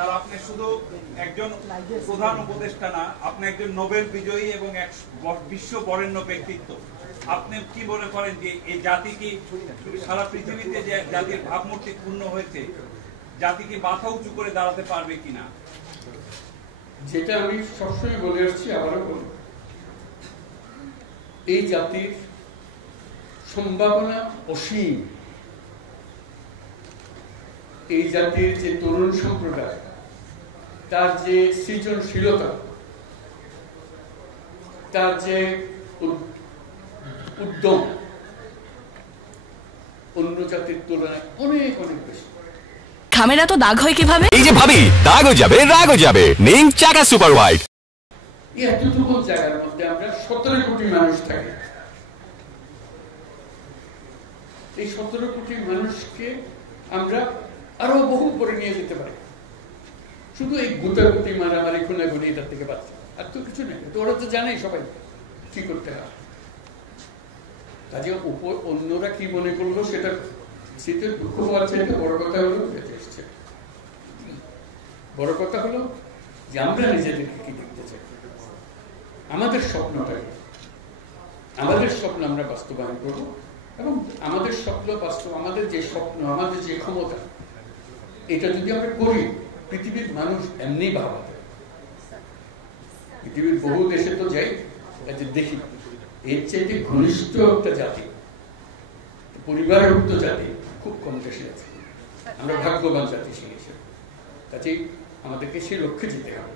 Sir আপনি শুধু একজন প্রধান উপদেষ্টা না, আপনি একজন নোবেল বিজয়ী এবং এক বিশ্ব বরেণ্য ব্যক্তিত্ব। আপনি কি মনে করেন যে এই জাতি কি সারা পৃথিবীতে যে জাতির ভাবমূর্তি পূর্ণ হয়েছে, জাতি কি মাথা উঁচু করে দাঁড়াতে পারবে কিনা? যেটা আমি সবসময় বলে আসছি, আবারও বলি, এই জাতির সম্ভাবনা অসীম। এই জাতির যে তরুণ সম্প্রদায়, তার যে সৃজনশীলতা, তার যে উদ্যম অন্য জাতির তুলনায় অনেক অনেক বেশি। খামের এত দাগ হয় কিভাবে? এই যে ভাবি, দাগও যাবে রাগও যাবে, নিন চাকা সুপার হোয়াইট। এতটুকু জায়গার মধ্যে আমরা 17 কোটি মানুষ থাকি। এই 17 কোটি মানুষকে আমরা আরো বহু উপরে নিয়ে যেতে পারি, শুধু এই গুতাগুতি মারামারি খুনাগুনি এটার থেকে বাঁচতে, আর তো কিছু নেই। তো ওরা তো জানেই সবাই কি করতে হয়। কাজে অন্যরা কি মনে করলো সেটা শীতে দুঃখ পাওয়ার চাইতে বড় কথা হলো বেঁচে এসছে। বড় কথা হলো যে আমরা নিজেদেরকে কি দেখতে চাই, আমাদের স্বপ্নটা কি, আমাদের স্বপ্ন আমরা বাস্তবায়ন করবো। এবং আমাদের স্বপ্ন বাস্তব, আমাদের যে স্বপ্ন, আমাদের যে ক্ষমতা, এটা যদি আমরা করি, পৃথিবীর মানুষ এমনি ভাবাতে। পৃথিবীর বহু দেশে তো যাই, দেখি এর চাইতে ঘনিষ্ঠ একটা জাতি, পরিবারভুক্ত জাতি খুব কম দেশে আছে। আমরা ভাগ্যবান জাতি সেই হিসেবে। কাজেই আমাদেরকে সেই লক্ষ্যে যেতে হবে।